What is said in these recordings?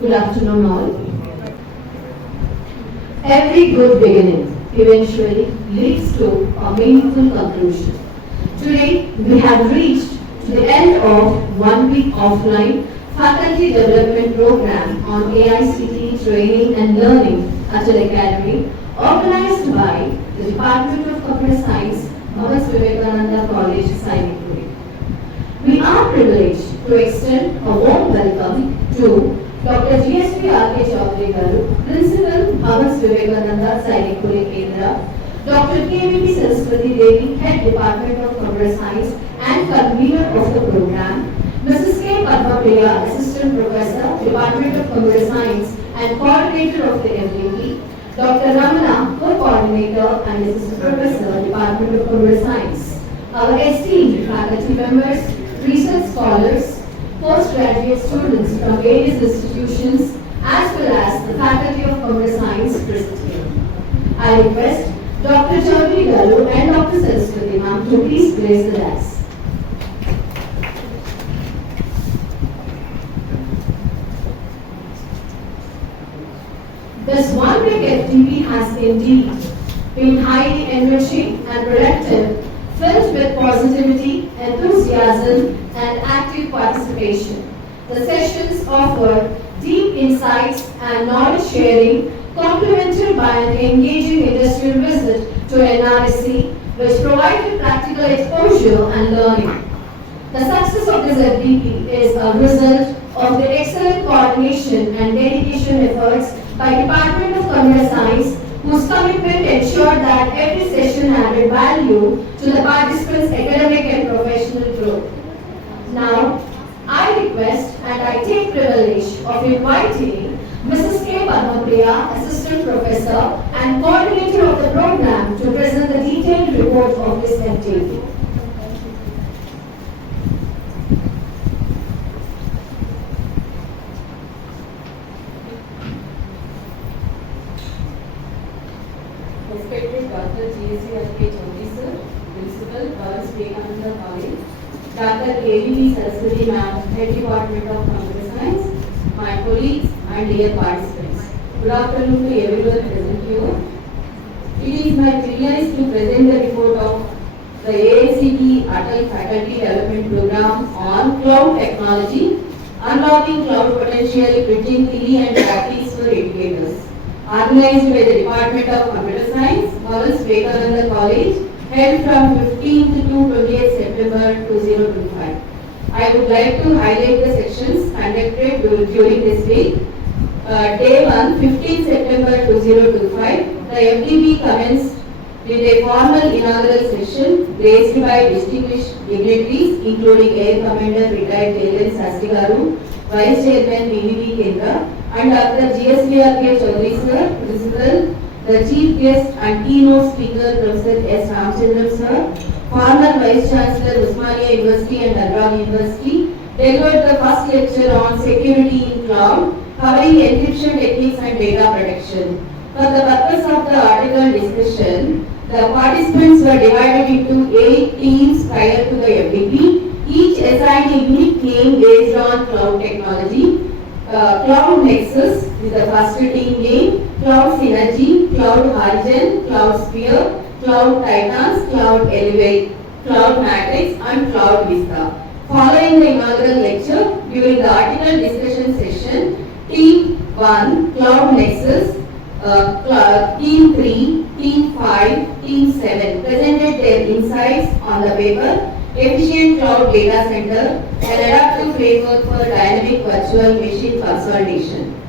Good afternoon all. Every good beginning eventually leads to a meaningful conclusion. Today we have reached to the end of 1 week offline faculty development program on AICTE training and learning at ATAL Academy, organized by the Department of Computer Science, Bhavans Vivekananda College, Sainikpuri. We are privileged to extend a warm welcome to Dr. G.S.V.R.K. Choudary, Principal, Bhavans Vivekananda, Sainikpuri Kendra, Dr. K.V.B. Saraswathi Devi, Head Department of Computer Science and Convener of the program, Mrs. K.V.B, Assistant Professor, Department of Computer Science and Coordinator of the FDP, Dr. Ramana, Co-Coordinator and Assistant Professor, Department of Computer Science, our esteemed faculty members, research scholars, postgraduate students from various institutions, as well as the Faculty of Computer Science present here. I request Dr. Choudary and Dr. Saraswathi ma'am to please place the dais. This 1 week FDP has indeed been highly enriching and productive, filled with positivity, enthusiasm, and active participation. The sessions offer deep insights and knowledge sharing, complemented by an engaging industrial visit to NRSC, which provided practical exposure and learning. The success of this FDP is a result of the excellent coordination and dedication efforts by Department of Computer Science, whose commitment ensured that every session added value to the participants' academic and professional growth. Now, I request and I take privilege of inviting Mrs. K.V.B, Assistant Professor and Coordinator of the program, to present the detailed report of this FDP. Respected Dr. G.S.V.R.K. sir, Principal, Bhavans Vivekananda College, Dr. K.V.B. Saraswathi ma'am, Head Department of Computer Science, my colleagues and dear participants. Good afternoon to everyone present here. It is my privilege to present the report of the AICTE ATAL Faculty Development Program on Cloud Technology, Unlocking Cloud Potential, Bridging Theory and Practice for Educators, organized by the Department of Computer Science, Bhavans Vivekananda College, held from 15th to 20th September 2025. I would like to highlight the sections conducted during this week. Day 1, 15th September 2025, the FDP commenced with a formal inaugural session graced by distinguished dignitaries including Air Commander Retired General Sastry Garu, Vice Chairman BVC Kendra, and Dr. G.S.V.R.K. Choudary sir, Principal, the Chief Guest and Keynote Speaker Professor S. Ramchandran sir, former Vice Chancellor Osmania University and Hyderabad University, delivered the first lecture on security in cloud, covering encryption techniques and data protection. For the purpose of the article discussion, the participants were divided into 8 teams prior to the FDP, each assigned a unique name based on cloud technology. Cloud Nexus is the first team name, Cloud Synergy, Cloud Horizon, Cloud Sphere, Cloud Titans, Cloud Elevate, Cloud Matrix and Cloud Vista. Following the inaugural lecture, during the article discussion session, Team 1, Cloud Nexus, Team 3, Team 5, Team 7 presented their insights on the paper Efficient Cloud Data Center, an adaptive framework for dynamic virtual machine consolidation.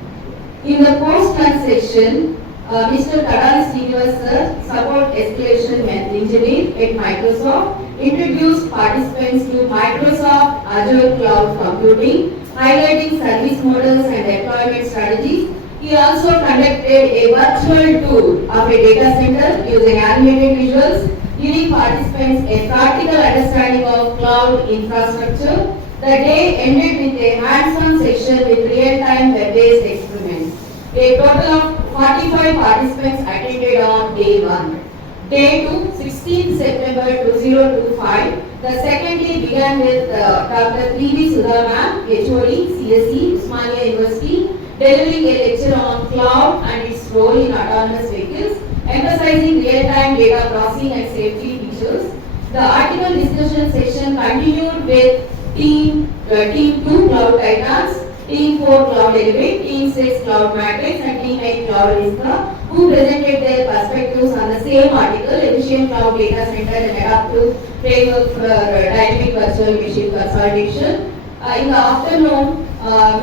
In the post-lunch section, Mr. Choudary sir, Support Escalation Engineer at Microsoft, introduced participants to Microsoft Azure Cloud Computing, highlighting service models and deployment strategies. He also conducted a virtual tour of a data center using animated visuals, giving participants a practical understanding of cloud infrastructure. The day ended with a hands-on session with real-time web-based experiments. A total of 45 participants attended on day 1. Day 2, 16th September 2025. The second day began with Dr. Devi ma'am, HOD, CSE, Osmania University, delivering a lecture on cloud and its role in autonomous vehicles, emphasizing real-time data processing and safety features. The article discussion session continued with Team 2 Cloud Titans, Team 4 Cloud Elevate, Team 6 Cloud Matrix and Team 8 Cloud Vista, who presented their perspectives on the same article, Efficient Cloud Data Center and Adaptive Framework for Dynamic Virtual Machine Consolidation. In the afternoon,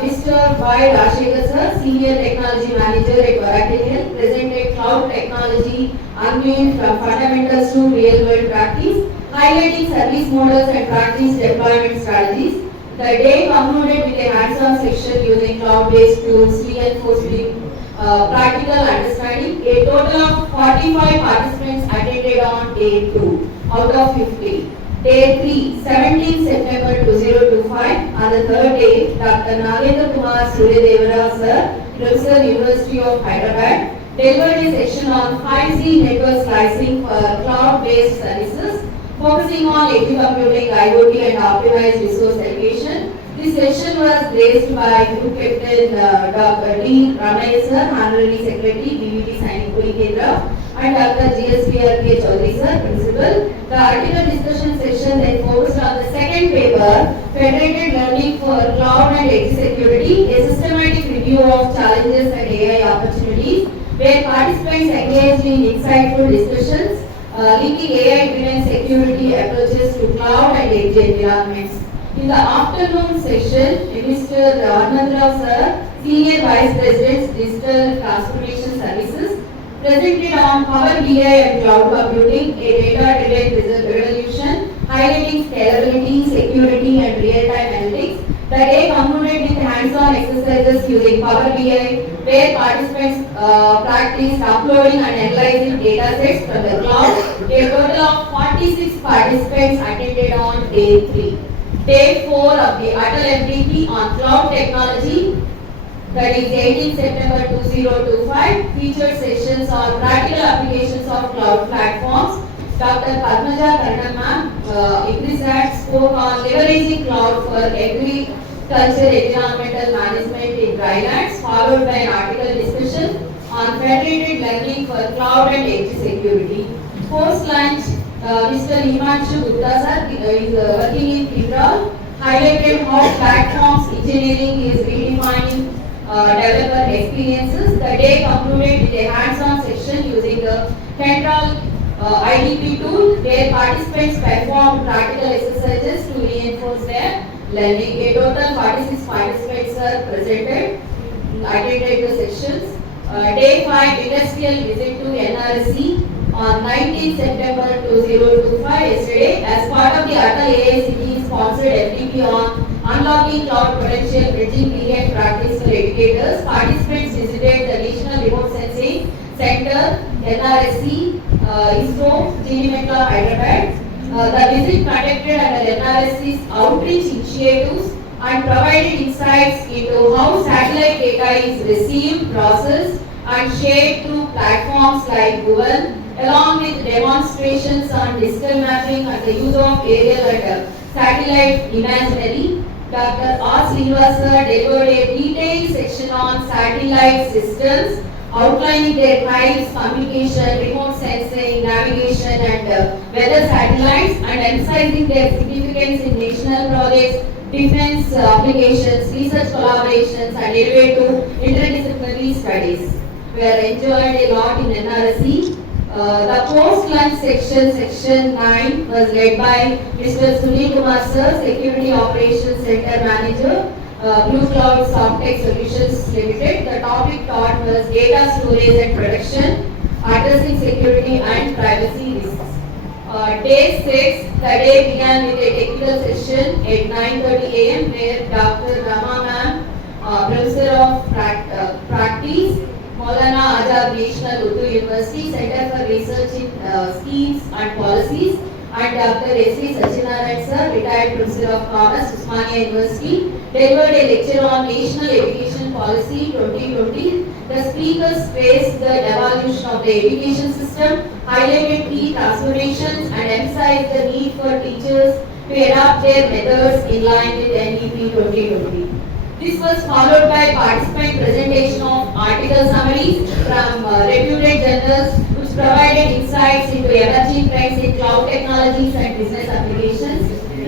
Mr. Y. Rashekar sir, Senior Technology Manager at Valedictory, presented Cloud Technology Unveiled from Fundamentals to Real World Practice, highlighting service models and practice deployment strategies. The day concluded with a hands-on section using cloud-based tools, reinforcing practical understanding. A total of 45 participants attended on day 2 out of 50. Day 3, 17 September 2025. On the third day, Dr. Nagendra Kumar Suryadevara sir, Professor, University of Hyderabad, delivered a session on 5G network slicing for cloud-based services, focusing on edge computing, IoT and optimized resource allocation. This session was graced by Group Captain Dr. D. Ramaya sir, Honorary Secretary, BVC Sainikpuri Kendra, and Dr. G.S.V.R.K. Choudary sir, Principal. The article discussion session then focused on the second paper, Federated Learning for Cloud and Edge Security, a systematic review of challenges and AI opportunities, where participants engaged in insightful discussions linking AI-driven security approaches to cloud and edge environments. In the afternoon session, Mr. Anandrao sir, Senior Vice President, Digital Transformation Services, presented on Power BI and Cloud Computing, a data-driven revolution, highlighting scalability, security, and real-time analytics. The day concluded with hands-on exercises using Power BI, where participants practiced uploading and analyzing data sets from the cloud. A total of 46 participants attended on day 3. Day 4 of the ATAL FDP on cloud technology, that is 18 September 2025, featured sessions on practical applications of cloud platforms. Dr. Padmaja Karnamma, ICRISAT, spoke on leveraging cloud for agriculture environmental management in drylands, followed by an article discussion on federated learning for cloud and edge security. Post-lunch, Mr. Himanshu Gupta sir is working in Kindle, highlighted how platforms engineering is redefining developer experiences. The day concluded with a hands-on section using the Kendall IDP tool, where participants performed practical exercises to reinforce their learning. A total 46 participants are presented, attended the sessions. Day 5, industrial visit to NRSC on 19 September 2025, yesterday, as part of the ATAL AICTE sponsored FDP on unlocking cloud potential, bridging period practice for educators. Participants visited the National Remote Sensing Center, NRSC, ISRO, Sainikpuri, Hyderabad. The visit conducted under NRSC's outreach initiatives and provided insights into how satellite data is received, processed, and shared through platforms like Bhavan, along with demonstrations on digital mapping and the use of aerial and satellite imagery. Dr. R. Srinivasa delivered a detailed section on satellite systems, outlining their types, communication, remote sensing, navigation, and weather satellites, and emphasizing their significance in national projects, defense applications, research collaborations, and elevated interdisciplinary studies. We are enjoyed a lot in NRSC. The post-lunch section, section 9, was led by Mr. Sunil Kumar sir, Security Operations Center Manager, Blue Cloud Softech Solutions Limited. The topic taught was data storage and protection, addressing security and privacy risks. Day 6, the day began with a technical session at 9:30 a.m. where Dr. Rama ma'am, Professor of Practice, Maulana Azad National Urdu University Center for Research in Schemes and Policies, and Dr. S.V. Sachinarayan sir, retired Professor of Commerce, Usmania University, delivered a lecture on National Education Policy 2020. The speakers stressed the evolution of the education system, highlighted key transformations, and emphasized the need for teachers to adapt their methods in line with NEP 2020. This was followed by participant presentation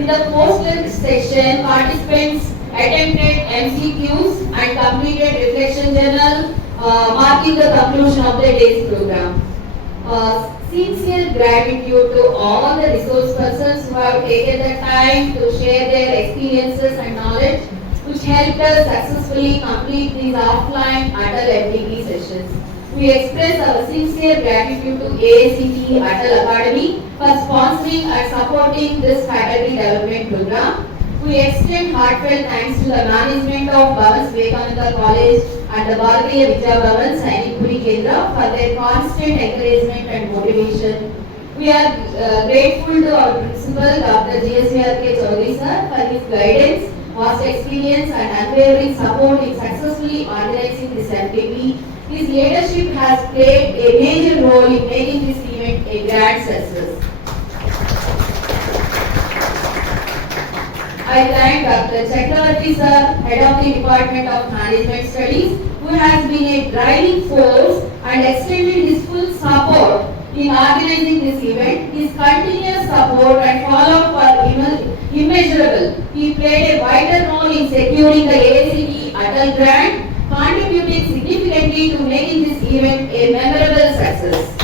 the post-session, participants attempted MCQs and completed reflection journal, marking the conclusion of the day's program. Sincere gratitude to all the resource persons who have taken the time to share their experiences and knowledge, which helped us successfully complete these offline ATAL FDP sessions. We express our sincere gratitude to AICTE ATAL Academy for sponsoring and supporting this faculty development program. We extend heartfelt thanks to the management of Bhavans Vivekananda College and the Bhavan Sainikpuri Kendra for their constant encouragement and motivation. We are grateful to our principal, Dr. G.S.V.R.K. Choudary sir, for his guidance, vast experience and unwavering support in successfully organizing this FDP. His leadership has played a major role in making this event a grand success. I thank Dr. Chakravarti sir, Head of the Department of Management Studies, who has been a driving force and extended his full support in organizing this event. His continuous support and follow-up were immeasurable. He played a vital role in securing the AICTE ATAL grant, contributing significantly to making this event a memorable success.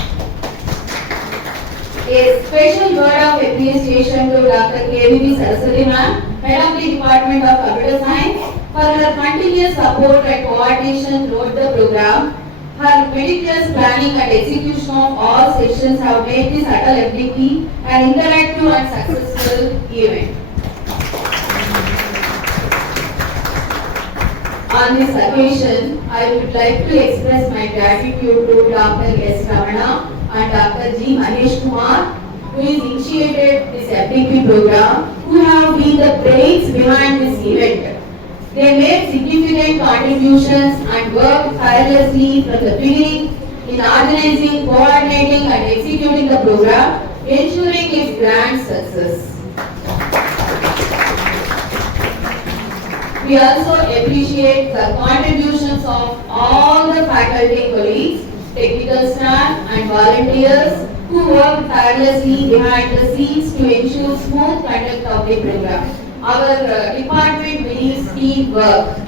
A special word of appreciation to Dr. K.V.B. Saraswathi ma'am, Head of the Department of Computer Science, for her continuous support and coordination throughout the program. Her meticulous planning and execution of all sessions have made this ATAL FDP an interactive and successful event. On this occasion, I would like to express my gratitude to Dr. S. Ramana and Dr. G. Mahesh Kumar, who has initiated this FDP program, who have been the brains behind this event. They made significant contributions and worked tirelessly from the beginning in organizing, coordinating and executing the program, ensuring its grand success. We also appreciate the contributions of all the faculty colleagues, technical staff and volunteers who work tirelessly behind the scenes to ensure smooth conduct of the program. Our department believes teamwork.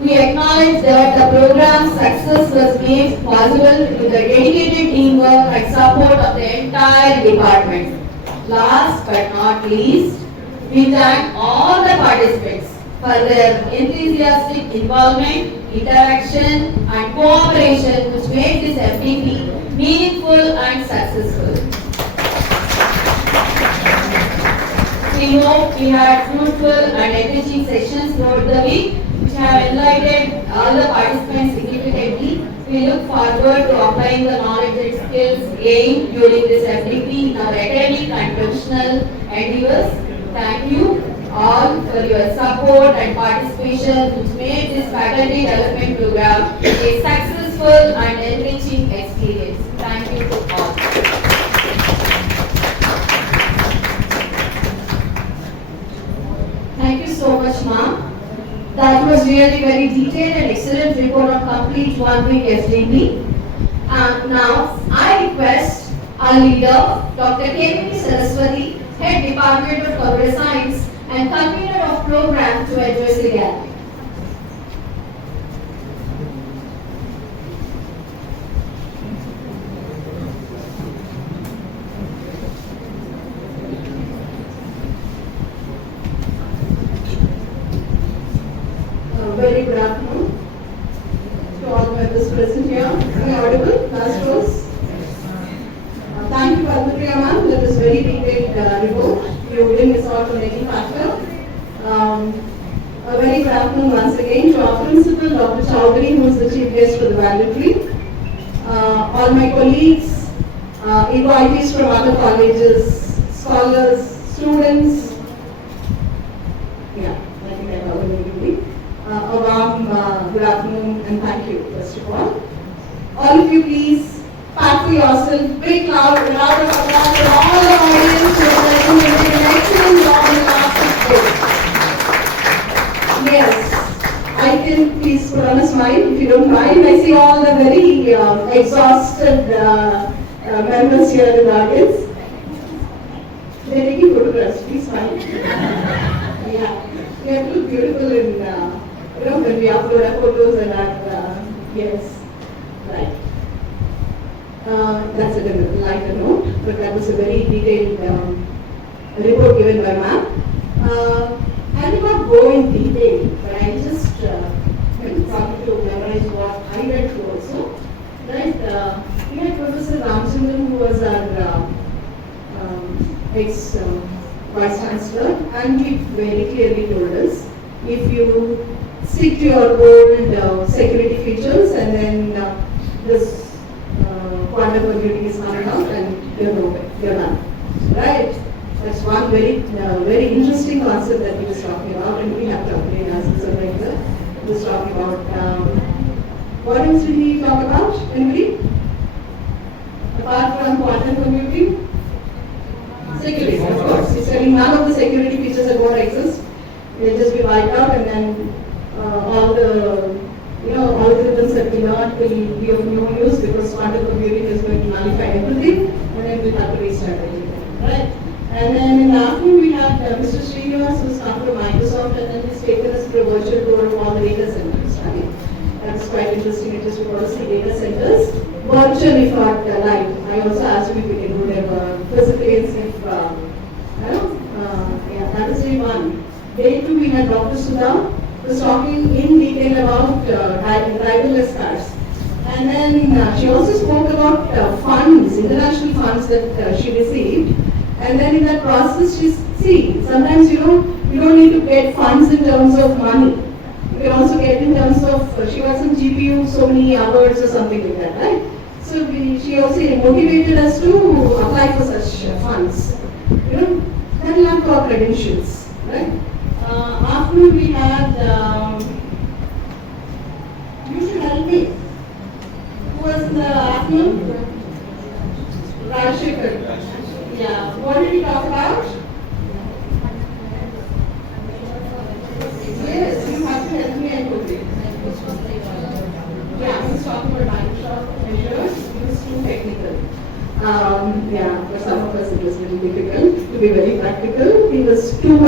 We acknowledge that the program's success was made possible with the dedicated teamwork and support of the entire department. Last but not least, we thank all the participants for their enthusiastic involvement, interaction and cooperation which made this FDP meaningful and successful. We hope we had fruitful and enriching sessions throughout the week which have enlightened all the participants significantly. We look forward to applying the knowledge and skills gained during this FDP in our academic and professional endeavors. Thank you all for your support and participation which made this faculty development program a successful and enriching experience. Thank you to all. Thank you so much, ma'am. That was really very detailed and excellent report on complete 1 week FDP. And now I request our leader, Dr. K.V.B. Saraswathi, Head Department of Computer Science and convener of program, to address the gathering. Very good afternoon to all members present here. Am I audible? Last rows. Thank you, Valedictory ma'am, for this very detailed report. You bring this out to making factor. A very good afternoon once again to our principal, Dr. Choudary, who is the chief guest for the Valedictory. All my colleagues, invitees from other colleges, scholars, students. Yeah, I think I covered everybody. A warm good afternoon and thank you, first of all. All of you, please clap for yourself. Big round of applause for all the audience who have done an excellent job in the last 6 days. Yes, I can please put on a smile if you don't mind. I see all the very exhausted members here in the audience. They're taking photographs, please smile. Yeah, we have to look beautiful in, when we upload our photos and our, yes, right. That's a lighter note, but that was a very detailed report given by ma'am. I did not go in detail, but I just started to memorize what I read through also. Right? We had Professor Ramchandran, who was our ex-Vice Chancellor, and he very clearly told us, if you stick to your old security features and then this quantum computing is coming out and you're done. Right? That's one very interesting concept that he was talking about, and we have to upgrade as a director. He was talking about, what else did he talk about? Anybody? Apart from quantum computing? Security, of course. He's telling none of the security features are going to exist. They'll just be wiped out, and then all the algorithms that we learned will be of no use because quantum computing is going to nullify everything, and then we'll have to restart everything. Right? And then in the afternoon we had Mr. Srinivas, who's come from Microsoft, and then he's taken us to a virtual tour of all the data centers. Right? That's quite interesting. It just we want to see data centers virtually for live. I also asked him if we can do them physically and see if, that is day one. Day two we had Dr. Sudha, who was talking in detail about driverless cars. And then she also spoke about funds, international funds that she received. And then in that process, sometimes you don't need to get funds in terms of money. You can also get in terms of, she got some GPU, so many hours or something like that, right? So she also motivated us to apply for such funds. That will have our credentials, right? After we had, you should help me. Who was in the afternoon? Rajshekhar. Yeah. What did he talk about? Yes, you have to help me and put it. Yeah, he was talking about Microsoft measures. It was too technical. For some of us it was very difficult to be very practical. He was too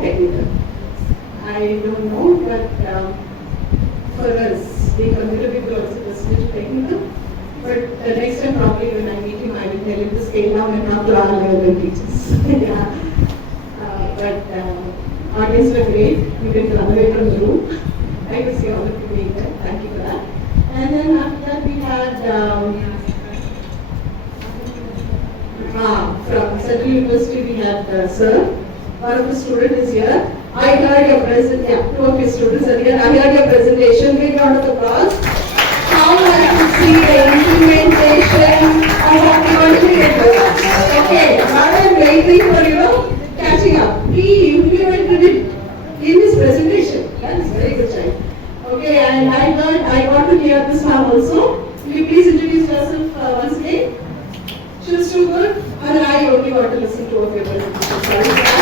technical. I don't know, but for us, being computer people also it was little technical. But the next time probably when I meet him, I will tell him to scale down and not to our level teachers. Yeah. But audience were great. You can run away from the room. I could see all of you being there. Thank you for that. And then after that we had from Central University we had Sir. One of the students is here. I heard your presentation. Two of his students are here. I heard your presentation. Big round of applause. How I could see the implementation of what you want to do. Okay, now I'm waiting for catching up. He implemented it in his presentation. That is very good child. Okay, and I got to hear this now also. Will you please introduce yourself once again? She was too good, and I only got to listen to your presentation. Sorry for that.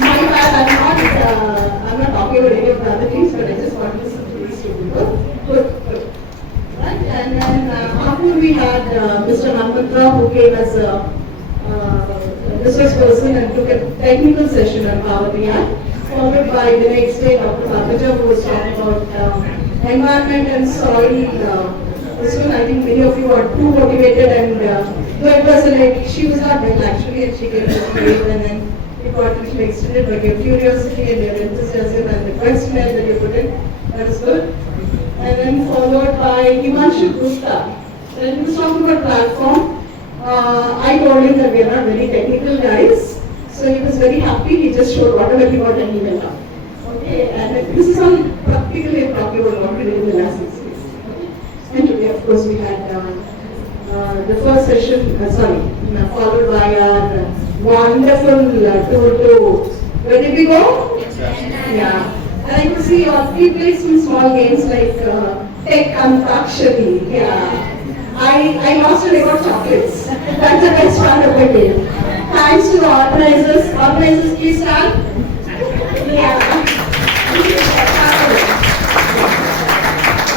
My bad, I'm not talking about any of the other things, but I just want to listen to these two people. Good. Right? And then after we had Mr. Manpatra, who came as a resource person and took a technical session on Power BI, followed by the next day Dr. Bhavan, who was talking about environment and soil. This one, I think many of you are too motivated, and though it was she was not well actually, and she came to the and then it got a little extended, but your curiosity and your enthusiasm and the question that you put in, that is good. And then followed by Himanshu Gupta. Then he was talking about platform. I told him that we are not very technical guys, so he was very happy. He just showed whatever he got and he went up. Okay, and this is all practically talking about what we did in the last 6 weeks. And today, of course, we had the first session, followed by our wonderful tour to, where did we go? Yeah. And I could see we played some small games like Tech Antakshari. Yeah. I lost and I got chocolates. That's the best part of the game. Thanks to the organizers. Organizers, please start. Yeah.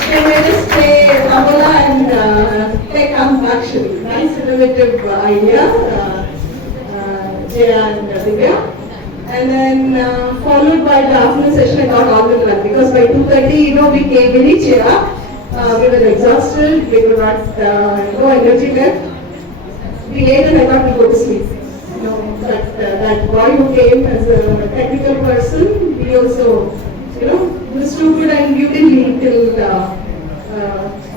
They made us play Bhavan and Tech Antakshari. Nice. innovative idea, Jaya and Divya. And then followed by the afternoon session, I got all the blood because by 2:30, we came very cheer. We were exhausted, we were not, no energy left. We ate and I thought we go to sleep. That boy who came as a technical person, he also, was stupid and you didn't leave till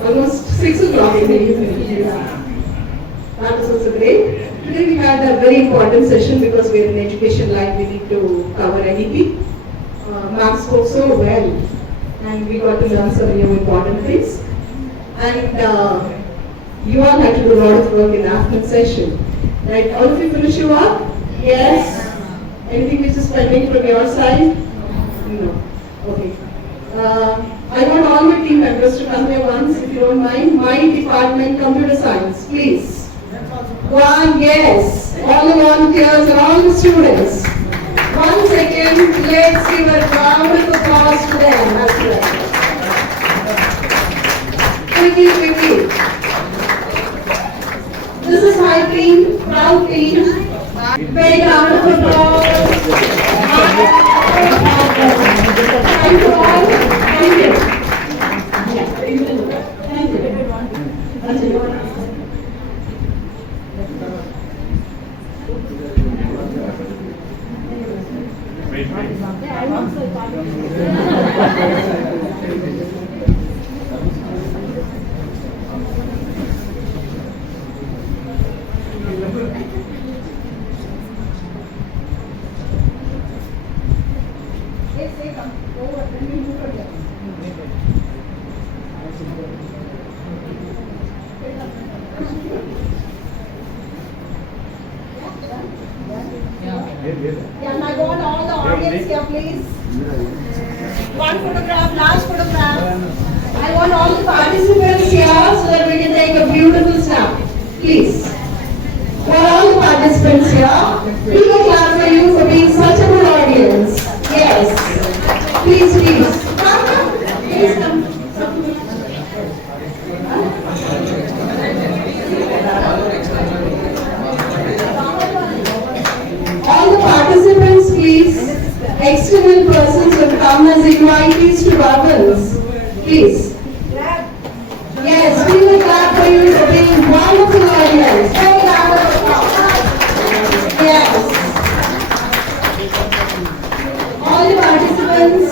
almost 6 o'clock in the evening. That was also great. Today we had a very important session because we are in education line, we need to cover NEP. Ma'am spoke so well and we got to learn some new important things. And you all had to do a lot of work in the afternoon session. Right, all of you finish your work? Yes? Anything which is pending from your side? No. Okay. I want all my team members to come here once, if you don't mind. My department, computer science, please. One, yes. All the volunteers and all the students. 1 second, let's give a round of applause to them. That's right. Quickly. This is my team, proud team. Big round of applause. Thank you all. Thank you. Thank you. Yeah, I want all the audience here, please. One photograph, last photograph. I want all the participants here so that we can take a beautiful snap. Please. For all the participants here, please a clap for you for being such a good audience. Yes. Please. Come. Please come. All the participants, please. External persons will come as invitees to Bhavans. Please. Yes, we will clap for you for being wonderful audience. Very round of applause. Yes. All the participants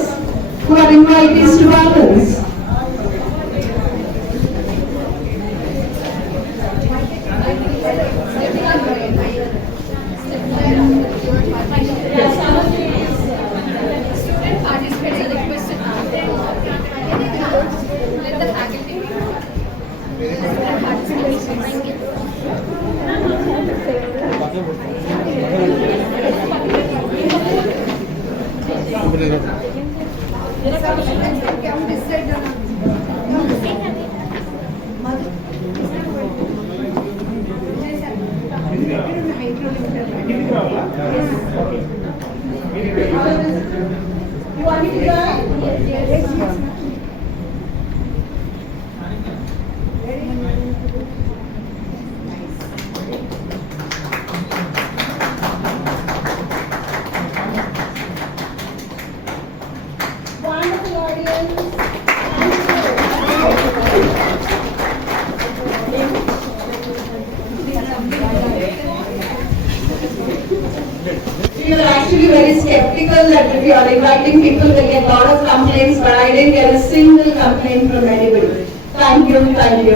who are invitees to Bhavans. You want me to join? Yes. Wonderful audience. We were actually very skeptical that if you are inviting people, we'll get a lot of complaints, but I didn't get a single complaint from anybody. Thank you. We will,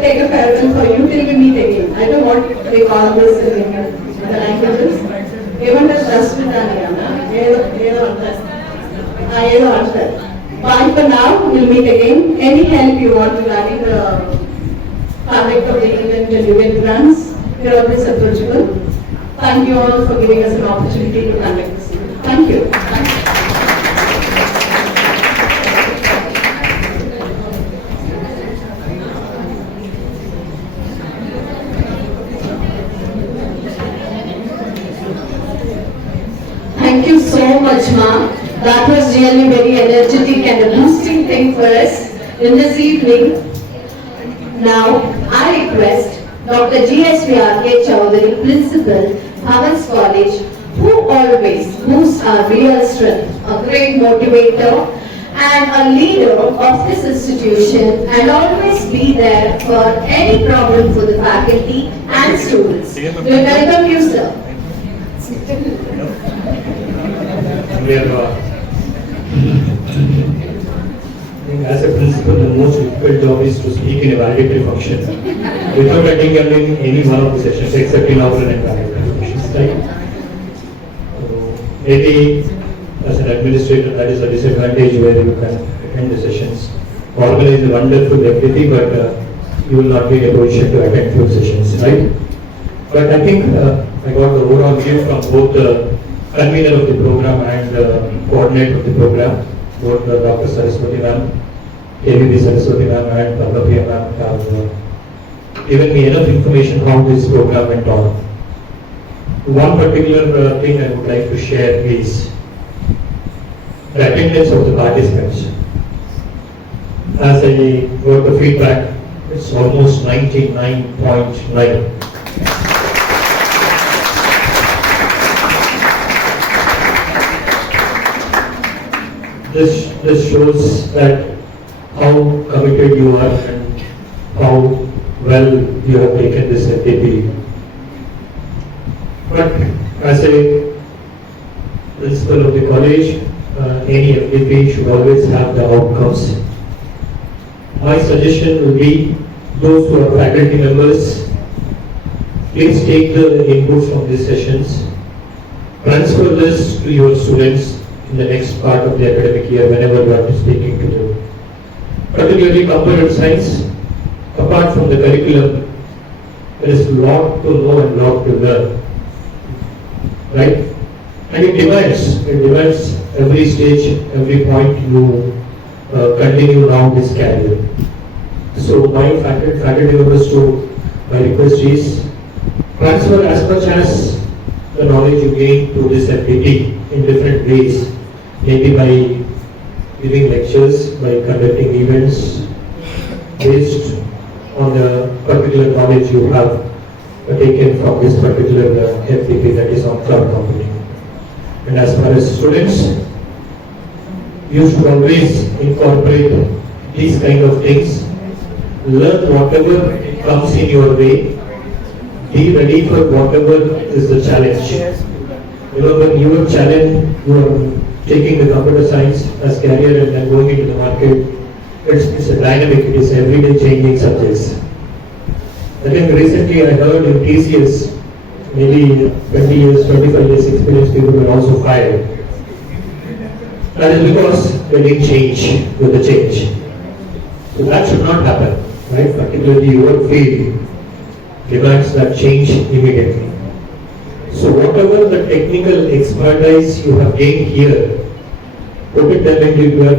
take a farewell for you till we meet again. I don't know what they call this in the languages. Even the Bye for now. We'll meet again. Any help you want regarding the conduct of the event and event plans, we're always approachable. Thank you all for giving us an opportunity to conduct this event. Thank you. much, ma'am. That was really very energetic and a boosting thing for us in this evening. Now, I request Dr. G.S.V.R.K. Choudary, Principal, Bhavans College, who always boosts our real strength, a great motivator and a leader of this institution, and always be there for any problem for the faculty and students. We welcome you, sir. As a principal, the most difficult job is to speak in a valedictory function without attending any one of the sessions except inaugural and valedictory functions. Right? Maybe as an administrator, that is a disadvantage where you can attend the sessions. Organize a wonderful FDP, but you will not be in a position to attend few sessions, right? But I think I got the overall view from both the convener of the program and coordinator of the program, both Dr. Saraswathi ma'am, K.V.B. Saraswathi ma'am and Bhavan ma'am have given me enough information how this program went on. One particular thing I would like to share is the attendance of the participants. As I got the feedback, it's almost 99.9. This shows that how committed you are and how well you have taken this FDP. But as a principal of the college, any FDP should always have the outcomes. My suggestion would be, those who are faculty members, please take the input from these sessions, transfer this to your students in the next part of the academic year whenever you are speaking to them. Particularly computer science, apart from the curriculum, there is a lot to know and lot to learn. Right? And it demands every stage, every point you continue now this career. So my faculty members to my request is, transfer as much as the knowledge you gain to this FDP in different ways, maybe by giving lectures, by conducting events based on the particular knowledge you have taken from this particular FDP, that is on cloud computing. And as far as students, you should always incorporate these kind of things. Learn whatever comes in your way. Be ready for whatever is the challenge. Remember, your challenge, you are taking the computer science as career and then going into the market. It's a dynamic, it is everyday changing subjects. I think recently I heard in TCS, maybe 20 years, 25 years experience people were also fired. That is because they didn't change with the change. So that should not happen, right? Particularly your field demands that change immediately. So whatever the technical expertise you have gained here, put it them into your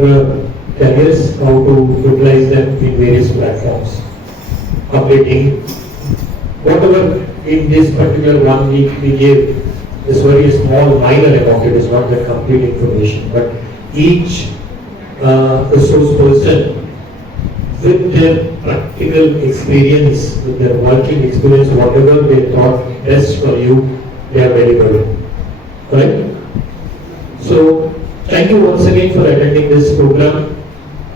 careers, how to utilize them in various platforms. Completing whatever in this particular 1 week we gave is very small minor amount, it is not the complete information, but each resource person with their practical experience, with their working experience, whatever they thought best for you, they are very good. Right? So thank you once again for attending this program.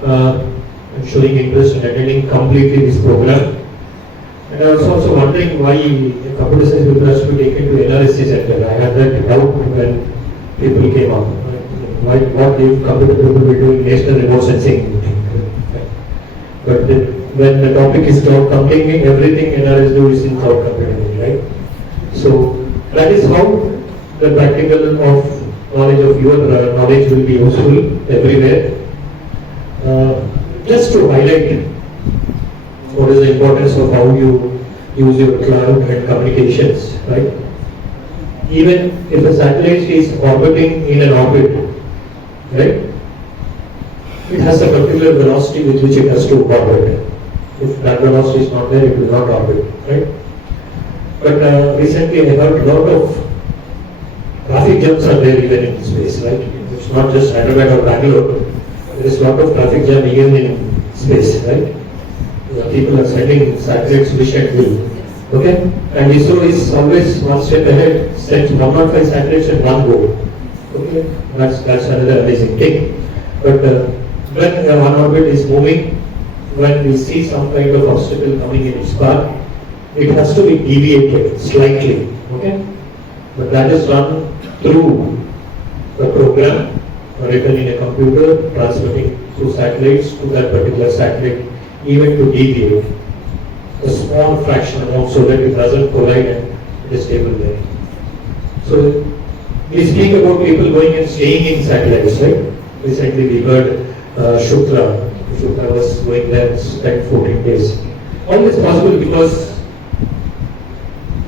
I'm showing interest in attending completely this program. And I was also wondering why computer science people has to be taken to NRSC center. I had that doubt when people came up. Why, what if computer people will be doing national remote sensing? But when the topic is cloud computing, everything NRS do is in cloud computing, right? So that is how the practical of knowledge of your knowledge will be useful everywhere. Just to highlight what is the importance of how you use your cloud and communications, right? Even if a satellite is orbiting in an orbit, right? It has a particular velocity with which it has to orbit. If that velocity is not there, it will not orbit, right? But recently I heard a lot of traffic jams are there even in space, right? It's not just Hyderabad or Bangalore. There is a lot of traffic jam even in space, right? People are sending satellites wish at will. Okay? And ISRO is always one step ahead, sends 105 satellites at one go. Okay? That's another amazing thing. But when one orbit is moving, when we see some kind of obstacle coming in its path, it has to be deviated slightly. Okay? But that is done through a program written in a computer, transmitting through satellites to that particular satellite, even to deviate a small fraction amount so that it doesn't collide and it is stable there. So we speak about people going and staying in satellites, right? Recently we heard Shukra was going there and spent 14 days. All this possible because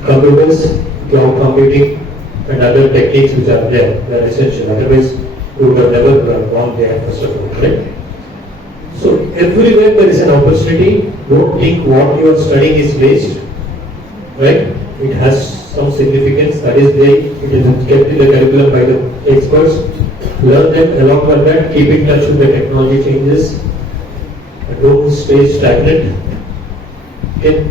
computers, cloud computing and other techniques which are there, they are essential. Otherwise, we would have never gone there first of all, right? So everywhere there is an opportunity. Don't think what you are studying is waste, right? It has some significance. That is there. It is kept in the curriculum by the experts. Learn them along with that. Keep in touch with the technology changes. Don't stay stagnant. Okay.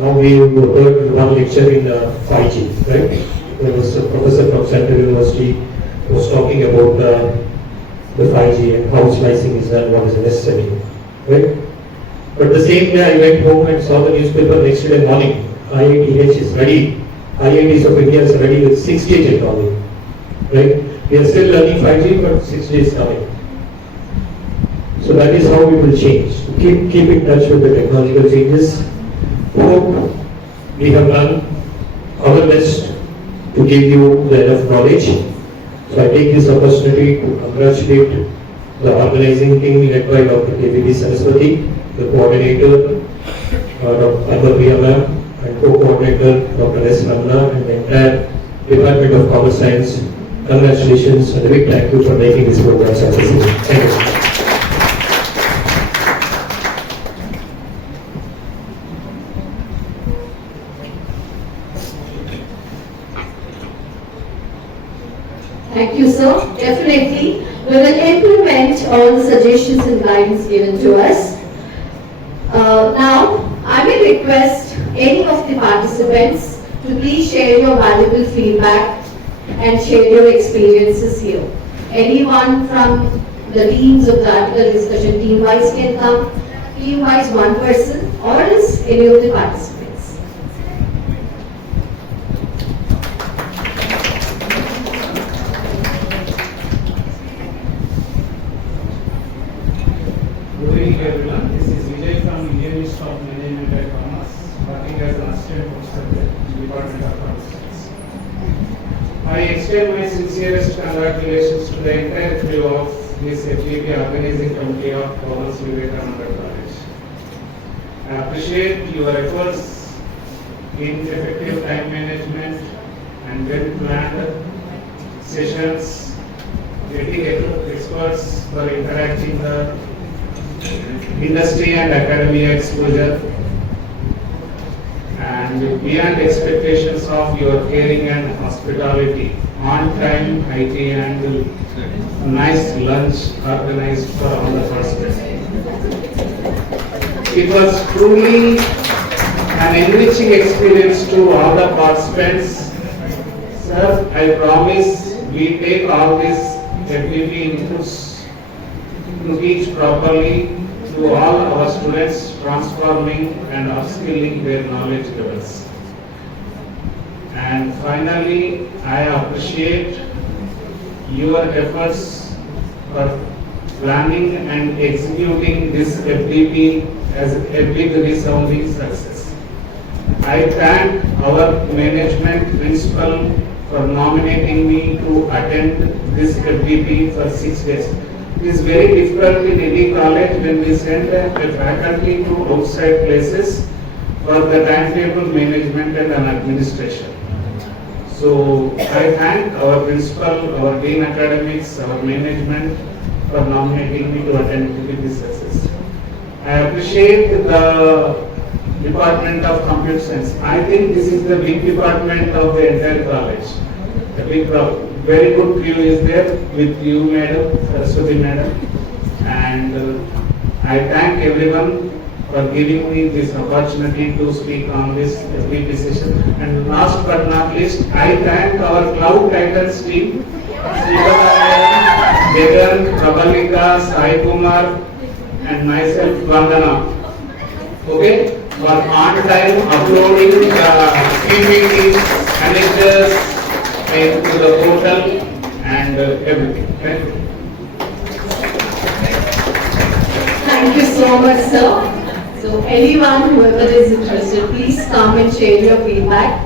Now we heard one lecture in 5G, right? There was a professor from Central University who was talking about the 5G and how slicing is done, what is necessary, right? But the same day I went home and saw the newspaper next day morning, IITH is ready, IITs of India is ready with 6G technology, right? We are still learning 5G, but 6G is coming. So that is how it will change. Keep in touch with the technological changes. Hope we have done our best to give you the enough knowledge. So I take this opportunity to congratulate the organizing team led by Dr. K.V.B. Saraswathi, the coordinator, Dr. Priya ma'am, and co-coordinator Dr. S. Ramna, and the entire Department of Commerce Science. Congratulations and a big thank you for making this program successful. Thank you. Thank you, sir. Definitely, we will implement all the suggestions and guidance given to us. Now, I will request any of the participants to please share your valuable feedback and share your experiences here. Anyone from the teams of the article discussion team-wise can come, team-wise one person, or else any of the participants. Good evening everyone, this is Vijay from Indian Institute of Management and Commerce, working as an assistant professor in the Department of Commerce. I extend my sincerest congratulations to the entire crew of this FDP organizing committee of Bhavans Vivekananda College. I appreciate your efforts in effective time management and well-planned sessions, getting experts for interacting the industry and academia exposure, and beyond expectations of your caring and hospitality, on-time IT and nice lunch organized for all the participants. It was truly an enriching experience to all the participants. Sir, I promise we take all these FDP inputs to teach properly to all our students, transforming and upskilling their knowledge levels. And finally, I appreciate your efforts for planning and executing this FDP as a big resounding success. I thank our management principal for nominating me to attend this FDP for 6 days. It is very difficult in any college when we send a faculty to outside places for the timetable management and an administration. So I thank our principal, our dean academics, our management for nominating me to attend this success. I appreciate the Department of Computer Science. I think this is the big department of the entire college. A big, very good crew is there with you, Madam, Saraswathi Madam, and I thank everyone for giving me this opportunity to speak on this FDP session. And last but not least, I thank our Cloud Titans team, Vivekananda, Devi, Prabalika, Sai Kumar, and myself, Vandana. Okay? For on time uploading the PPT, annexes to the portal and everything. Thank you. Thank you so much, sir. So anyone, whoever is interested, please come and share your feedback.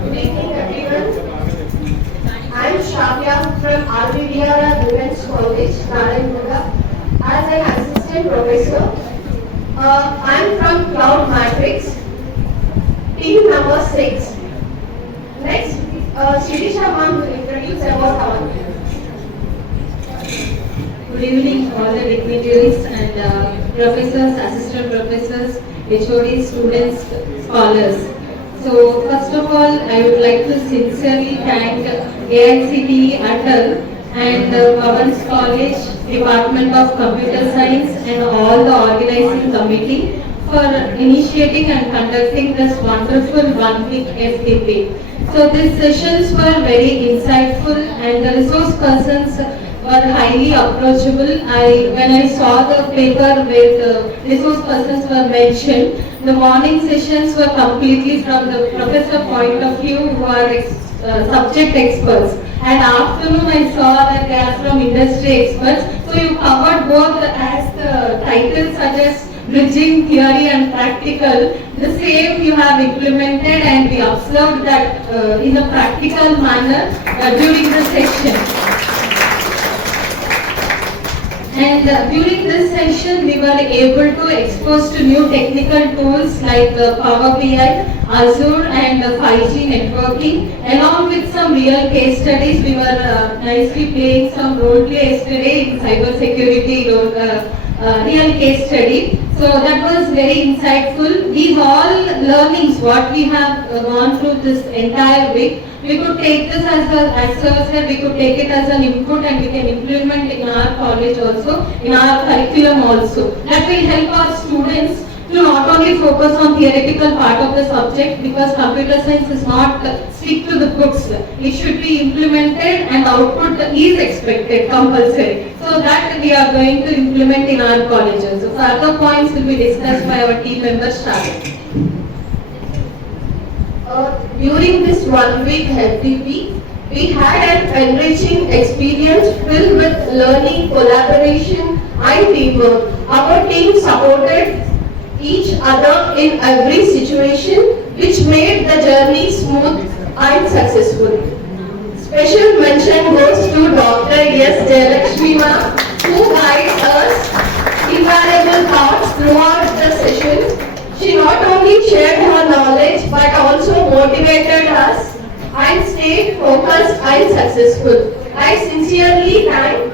Good evening, everyone. I am Shavya from RVDR Women's College, Narayanpura, as an assistant professor. I am from Cloud Matrix, team number 6. Next, Shirisha ma'am will introduce about our. Good evening, all the dignitaries and professors, assistant professors, HODs, students, scholars. So, first of all, I would like to sincerely thank AICTE, ATAL, and Bhavans College, Department of Computer Science, and all the organizing committee for initiating and conducting this wonderful one-week FDP. So, these sessions were very insightful, and the resource persons were highly approachable. When I saw the paper where the resource persons were mentioned, the morning sessions were completely from the professor point of view, who are subject experts, and afternoon I saw that they are from industry experts. So you covered both, as the title suggests, bridging theory and practical. The same you have implemented, and we observed that in a practical manner during the session. And during this session, we were able to expose to new technical tools like Power BI, Azure, and 5G networking. Along with some real case studies, we were nicely playing some role play yesterday in cyber security real case study. So that was very insightful. These all learnings, what we have gone through this entire week, we could take this as sir said, we could take it as an input, and we can implement in our college also, in our curriculum also. That will help our students to not only focus on theoretical part of the subject, because computer science is not stick to the books. It should be implemented, and output is expected, compulsory. So that we are going to implement in our colleges. So further points will be discussed by our team members starting. During this 1 week FDP, we had an enriching experience filled with learning, collaboration, and teamwork. Our team supported each other in every situation, which made the journey smooth and successful. Special mention goes to Dr. G.S.V.R.K ma'am, who guides us invaluable thoughts throughout the session. She not only shared her knowledge but also motivated us and stayed focused and successful. I sincerely thank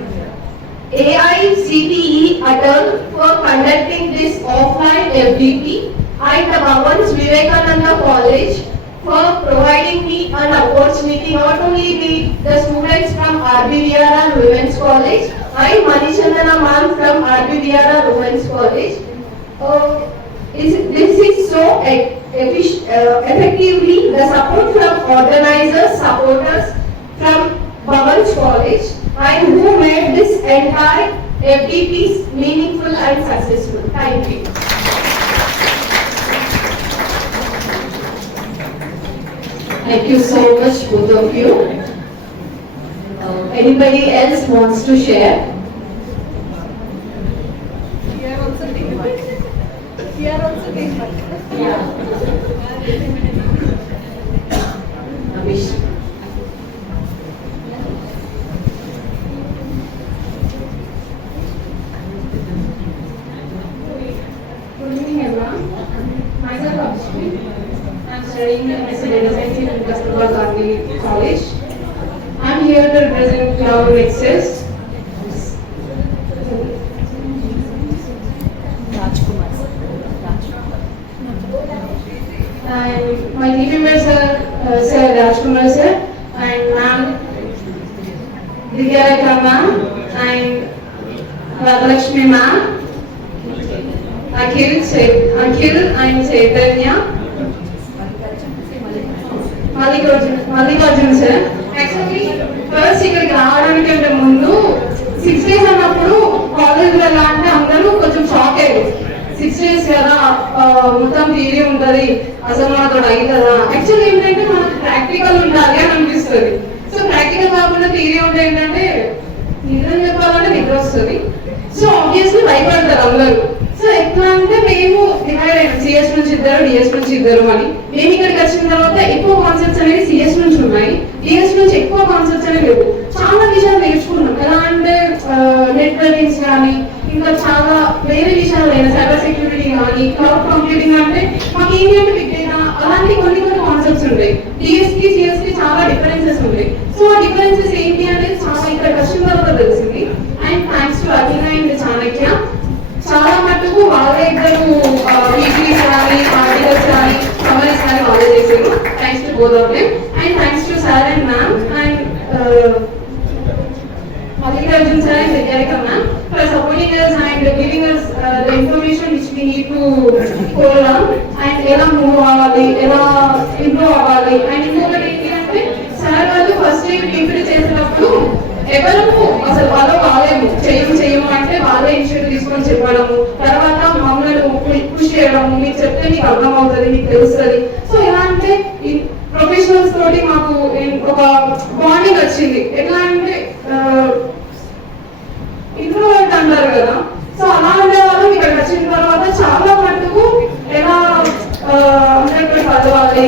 AICTE ATAL for conducting this offline FDP and the Bhavans Vivekananda College for providing me an opportunity, not only meet the students from RBDR Women's College, I Manichandana ma'am from RBDR Women's College. This is so effectively the support from organizers, supporters from Bhavans College, and who made this entire FDP meaningful and successful. Thank you. Thank you so much, both of you. Anybody else wants to share? Here also teamwork. Here also teamwork. Yeah. Amish. Good evening, everyone. Myself, Abhishek. I am studying as a data science in Kasturba Gandhi College. I'm here to represent Cloud Nexus. And my team members are Sir Rajkumar sir and Ma'am Vivekananda ma'am and Valedictory ma'am, Akhil and Chaitanya. Mallikarjuna sir actually first ఇక్కడికి రావడానికి అంటే ముందు 6 days అన్నప్పుడు college వెళ్ళా అంటే అందరూ కొంచెం shock అయ్యారు. 6 days కదా మొత్తం థియరీ ఉంటుంది, అసలు మనతో అవుతుందా? యాక్చువల్లీ ఏంటంటే మనకు ప్రాక్టికల్ ఉండాలి అని అనిపిస్తుంది. సో ప్రాక్టికల్ కాకుండా థియరీ ఉంటే ఏంటంటే నిజం చెప్పాలంటే నిద్ర వస్తుంది. సో ఆబ్వియస్లీ భయపడతారు అందరూ. సో ఎట్లా అంటే మేము డివైడ్ అయినాం, సిఎస్ నుంచి ఇద్దరు, డిఎస్ నుంచి ఇద్దరు అని. మేము ఇక్కడికి వచ్చిన తర్వాత ఎక్కువ కాన్సెప్ట్స్ అనేవి సిఎస్ నుంచి ఉన్నాయి, డిఎస్ నుంచి ఎక్కువ కాన్సెప్ట్స్ అనేవి లేవు. చాలా విషయాలు నేర్చుకున్నాం. ఎలా అంటే నెట్వర్కింగ్స్ కానీ ఇంకా చాలా వేరే విషయాలు అయినా సైబర్ సెక్యూరిటీ కానీ క్లౌడ్ కంప్యూటింగ్ అంటే మాకు ఏంటి అంటే బిగ్ డేటా అలాంటి కొన్ని కాన్సెప్ట్స్ ఉంటాయి. డిఎస్ కి సిఎస్ కి చాలా డిఫరెన్సెస్ ఉంటాయి. సో ఆ డిఫరెన్సెస్ ఏంటి అనేది చాలా ఇక్కడ వచ్చిన తర్వాత తెలిసింది. And thanks to Akhila and Chanakya, చాలా మటుకు వాళ్ళే ఇద్దరు పీపీస్ కానీ ఆర్టికల్స్ కానీ కమర్స్ కానీ వాళ్ళే చేశారు. Thanks to both of them and thanks to sir and ma'am and Mallikarjun sir and Vivekananda ma'am for supporting us and giving us the information which we need to go along and ఎలా move అవ్వాలి, ఎలా improve అవ్వాలి. And ఇంకొకటి ఏంటి అంటే sir వాళ్ళు first time PP చేసేటప్పుడు ఎవరు అసలు వాళ్ళు కాలేము, చేయము అంటే వాళ్ళే ఇనిషియేటివ్ తీసుకొని చెప్పడము, తర్వాత మమ్మల్ని పుష్ చేయడము, మీకు చెప్తే మీకు అర్థం అవుతుంది, మీకు తెలుస్తుంది. సో ఎలా అంటే ప్రొఫెషనల్స్ తోటి మాకు ఒక బాండింగ్ వచ్చింది. ఎట్లా అంటే ఇంట్రోవర్ట్ అంటారు కదా, సో అలా ఉండే వాళ్ళు ఇక్కడికి వచ్చిన తర్వాత చాలా మటుకు ఎలా అందరితో చదవాలి,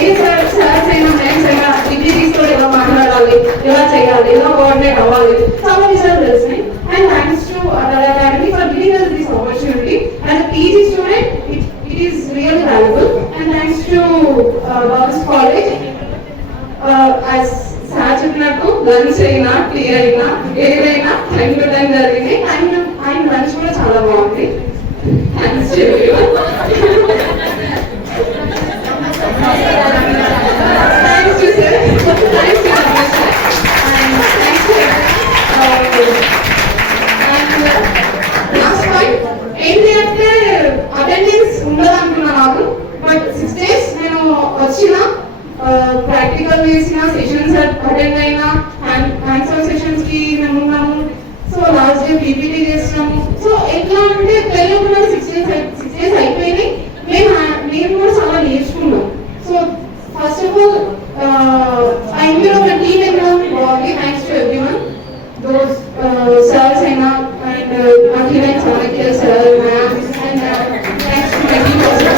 ఏ సార్స్ అయినా మ్యాథ్స్ అయినా డిగ్రీస్ తో ఎలా మాట్లాడాలి, ఎలా చేయాలి, ఎలా కోఆర్డినేట్ అవ్వాలి, చాలా విషయాలు తెలిసినాయి. And thanks to ATAL Academy for giving us this opportunity. As a PG student, it is really valuable. And thanks to Bhavans College, as sir చెప్పినట్టు లంచ్ అయినా టీ అయినా ఏదైనా టైం టు టైం జరిగింది. And lunch కూడా చాలా బాగుంది. Thanks to everyone. Thanks to sir, thanks to and last point ఏంటి అంటే అటెండెన్స్ ఉండదు అనుకున్నా నాకు. బట్ 6 days నేను వచ్చిన ప్రాక్టికల్ చేసిన సెషన్స్ అటెండ్ అయినా హ్యాండ్స్ ఆన్ సెషన్స్ కి మేము ఉన్నాము. సో లాస్ట్ డే పీపీటీ చేస్తున్నాము. సో ఎట్లా అంటే తెలియకుండా 6 days అయిపోయినాయి. మేము కూడా చాలా నేర్చుకున్నాం. సో ఫస్ట్ ఆఫ్ ఆల్ ఇందులో ఒక టీమ్ ఎగ్జామ్ బాగుంది. Thanks to everyone, those sirs అయినా and Akhila Chanakya sir ma'am and thanks to my team also.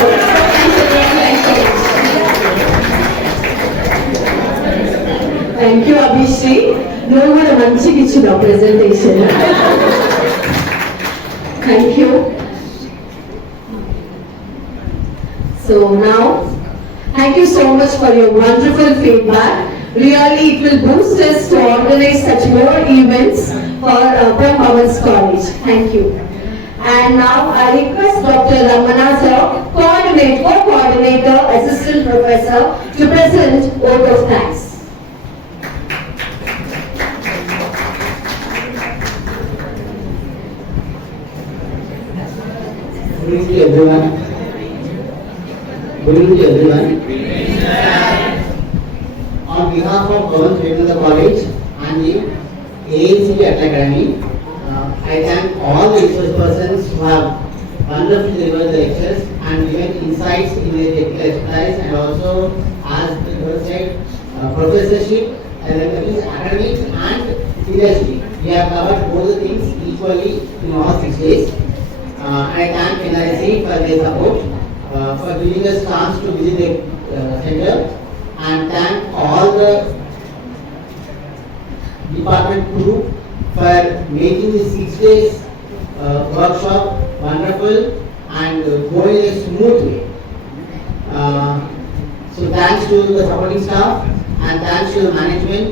Thank you Abhisri, నువ్వు కూడా మంచిగా ఇచ్చిన presentation. Thank you. So now thank you so much for your wonderful feedback. Really it will boost us to organize such more events for Bhavans College. Thank you. And now I request Dr. Ramana sir, coordinator, assistant professor, to present vote of thanks. Good evening everyone. Good evening everyone. On behalf of Vivekananda College and the AICTE Academy, I thank all the research persons who have wonderfully delivered the lectures and given insights in their technical expertise, and also, as the said, professorship, and that is academics and PhD. We have covered both the things equally in all 6 days. I thank NIC for their support, for giving us chance to visit the center, and thank all the department crew for making the 6 days workshop wonderful and going a smooth way. So thanks to the supporting staff and thanks to the management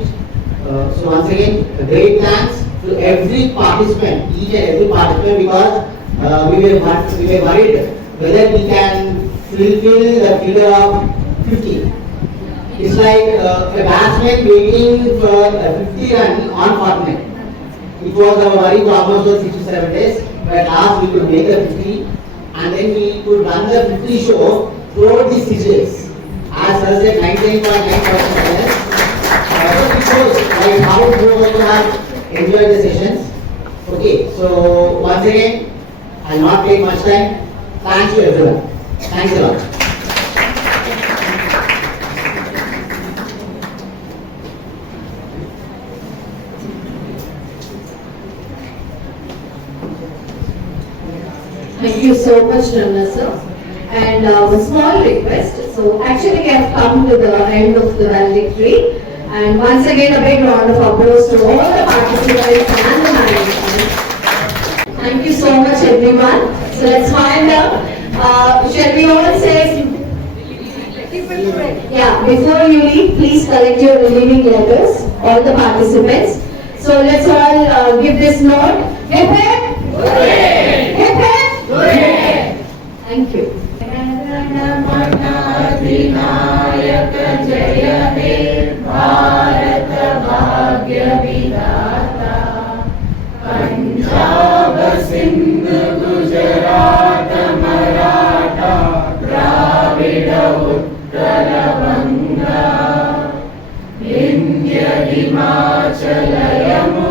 So once again, a great thanks to every participant, each and every participant, because we were worried whether we can fulfill the figure of 50. It's like a batsman waiting for a 50 run on fortnight. It was our worry for almost 6 to 7 days, but at last we could make the 50, and then we could run the 50 show throughout these 6 days. As I said, 99.9%. It shows like how you have enjoyed the sessions. Okay, so once again, I will not take much time. Thanks to everyone. Thanks a lot. Thank you so much, Ramna sir. And a small request. So actually we have come to the end of the valedictory. And once again a big round of applause to all the participants and the management. Thank you so much everyone. So let's find out. Shall we all say? Yeah, before you leave, please collect your relieving letters, all the participants. So let's all give this note. Hip hip! Hip hip! Thank you. Himachal Yamuna